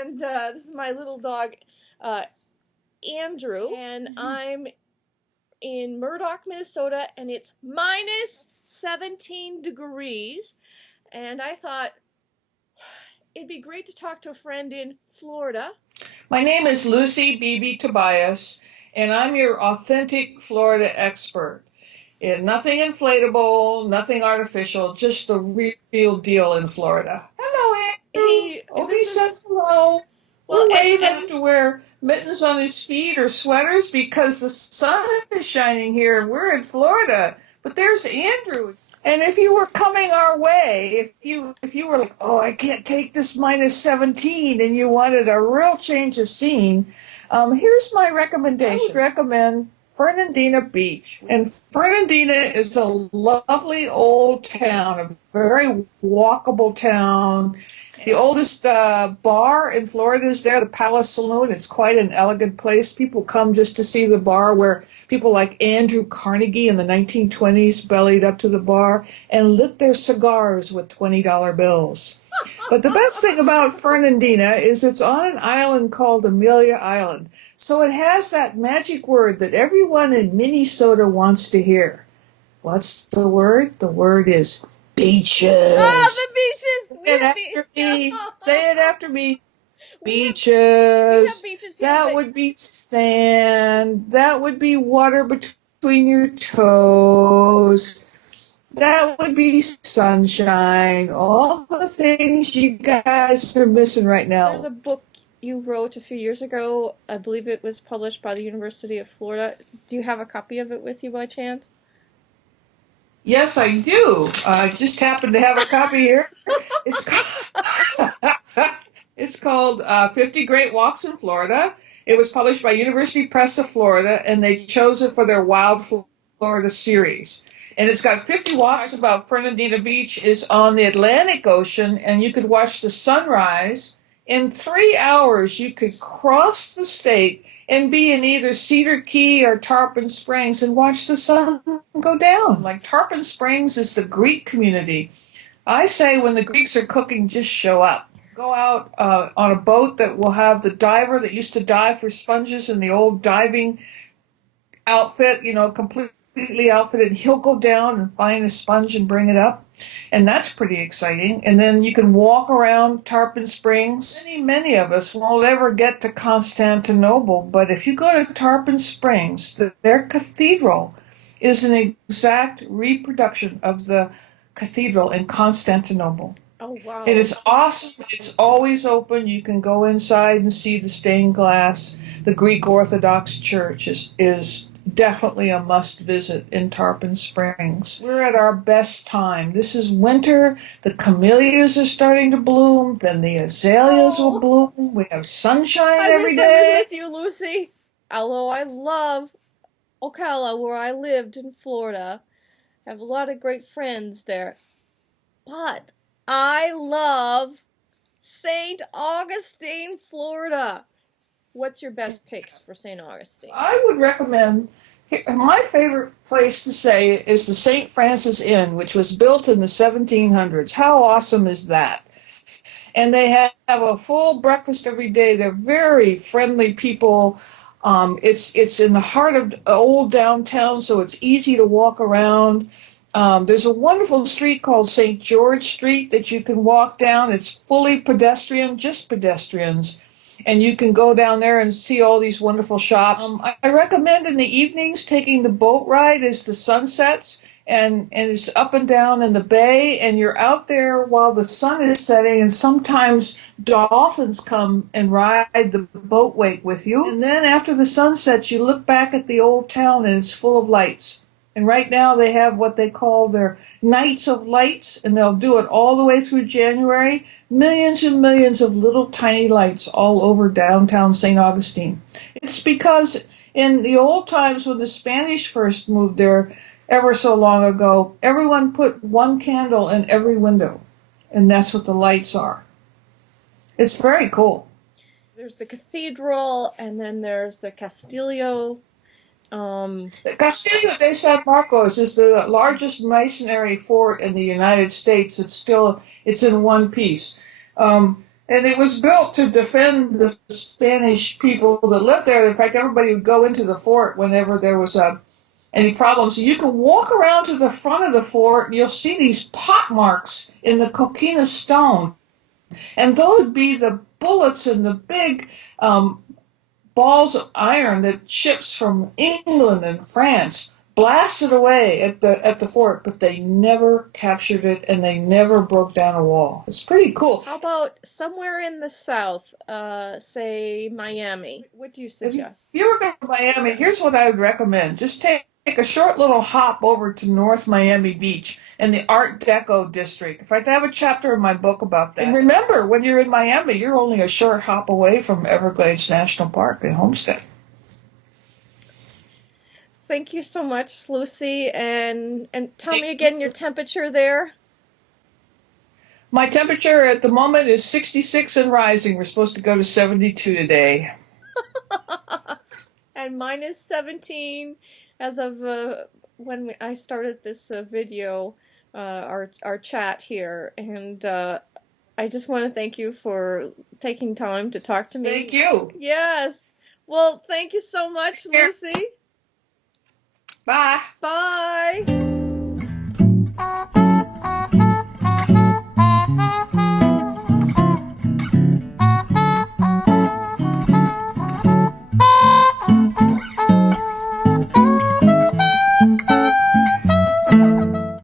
and this is my little dog, Andrew, and I'm in Murdoch, Minnesota, and it's minus 17 degrees, and I thought it'd be great to talk to a friend in Florida. My name is Lucy Beebe Tobias, and I'm your authentic Florida expert. Nothing inflatable, nothing artificial, just the real deal in Florida. Hello, Andrew. Hey, Opie says hello. Well, We're waiting have to wear mittens on his feet or sweaters because the sun is shining here and we're in Florida. But there's Andrew. And if you were coming our way, if you were like, oh, I can't take this minus 17 and you wanted a real change of scene, here's my recommendation. I would recommend Fernandina Beach. And Fernandina is a lovely old town, a very walkable town. The oldest bar in Florida is there, the Palace Saloon. It's quite an elegant place. People come just to see the bar where people like Andrew Carnegie in the 1920s bellied up to the bar and lit their cigars with $20 bills. But the best thing about Fernandina is it's on an island called Amelia Island. So it has that magic word that everyone in Minnesota wants to hear. What's the word? The word is beaches. Oh, the beaches! Say it after me. Say it after me. Beaches. We have beaches here. That would be sand. That would be water between your toes. That would be sunshine. All the things you guys are missing right now. There's a book you wrote a few years ago. I believe it was published by the University of Florida. Do you have a copy of it with you by chance? Yes, I do. I just happen to have a copy here. It's called, it's called 50 Great Walks in Florida. It was published by University Press of Florida, and they chose it for their Wild Florida series. And it's got 50 walks about Fernandina Beach is on the Atlantic Ocean, and you could watch the sunrise. In 3 hours, you could cross the state and be in either Cedar Key or Tarpon Springs and watch the sun go down. Like Tarpon Springs is the Greek community. I say when the Greeks are cooking, just show up. Go out on a boat that will have the diver that used to dive for sponges in the old diving outfit, completely outfitted. And he'll go down and find a sponge and bring it up. And that's pretty exciting. And then you can walk around Tarpon Springs. Many of us won't ever get to Constantinople, but if you go to Tarpon Springs, their cathedral is an exact reproduction of the cathedral in Constantinople. Oh, wow. It is awesome. It's always open. You can go inside and see the stained glass. The Greek Orthodox Church is definitely a must visit in Tarpon Springs. We're at our best time. This is winter. The camellias are starting to bloom. Then the azaleas will bloom. We have sunshine every day. I was with you, Lucy. Although I love Ocala, where I lived in Florida. I have a lot of great friends there. But I love St. Augustine, Florida. What's your best picks for St. Augustine? I would recommend, my favorite place to stay is the St. Francis Inn, which was built in the 1700s. How awesome is that? And they have a full breakfast every day. They're very friendly people. It's in the heart of old downtown, so it's easy to walk around. There's a wonderful street called St. George Street that you can walk down. It's fully pedestrian, just pedestrians. And you can go down there and see all these wonderful shops. I recommend in the evenings taking the boat ride as the sun sets, and it's up and down in the bay, and you're out there while the sun is setting, and sometimes dolphins come and ride the boat wake with you. And then after the sun sets, you look back at the old town, and it's full of lights. And right now they have what they call their Nights of Lights, and they'll do it all the way through January. Millions and millions of little tiny lights all over downtown St. Augustine. It's because in the old times when the Spanish first moved there, ever so long ago, everyone put one candle in every window, and that's what the lights are. It's very cool. There's the cathedral, and then there's the Castillo. The Castillo de San Marcos is the largest masonry fort in the United States. It's in one piece. And And it was built to defend the Spanish people that lived there. In fact, everybody would go into the fort whenever there was any problems. So you can walk around to the front of the fort and you'll see these pot marks in the coquina stone. And those would be the bullets and the big balls of iron that ships from England and France blasted away at the fort, but they never captured it and they never broke down a wall. It's pretty cool. How about somewhere in the South, say Miami? What do you suggest? If you were going to Miami, here's what I would recommend. Just take a short little hop over to North Miami Beach in the Art Deco district. In fact, I have a chapter in my book about that. And remember, when you're in Miami, you're only a short hop away from Everglades National Park in Homestead. Thank you so much, Lucy, and tell me again your temperature there. My temperature at the moment is 66 and rising. We're supposed to go to 72 today. And mine is 17 as of I started this video, our chat here, and I just want to thank you for taking time to talk to me. Thank you. Yes. Well, thank you so much, Lucy. Bye. Bye.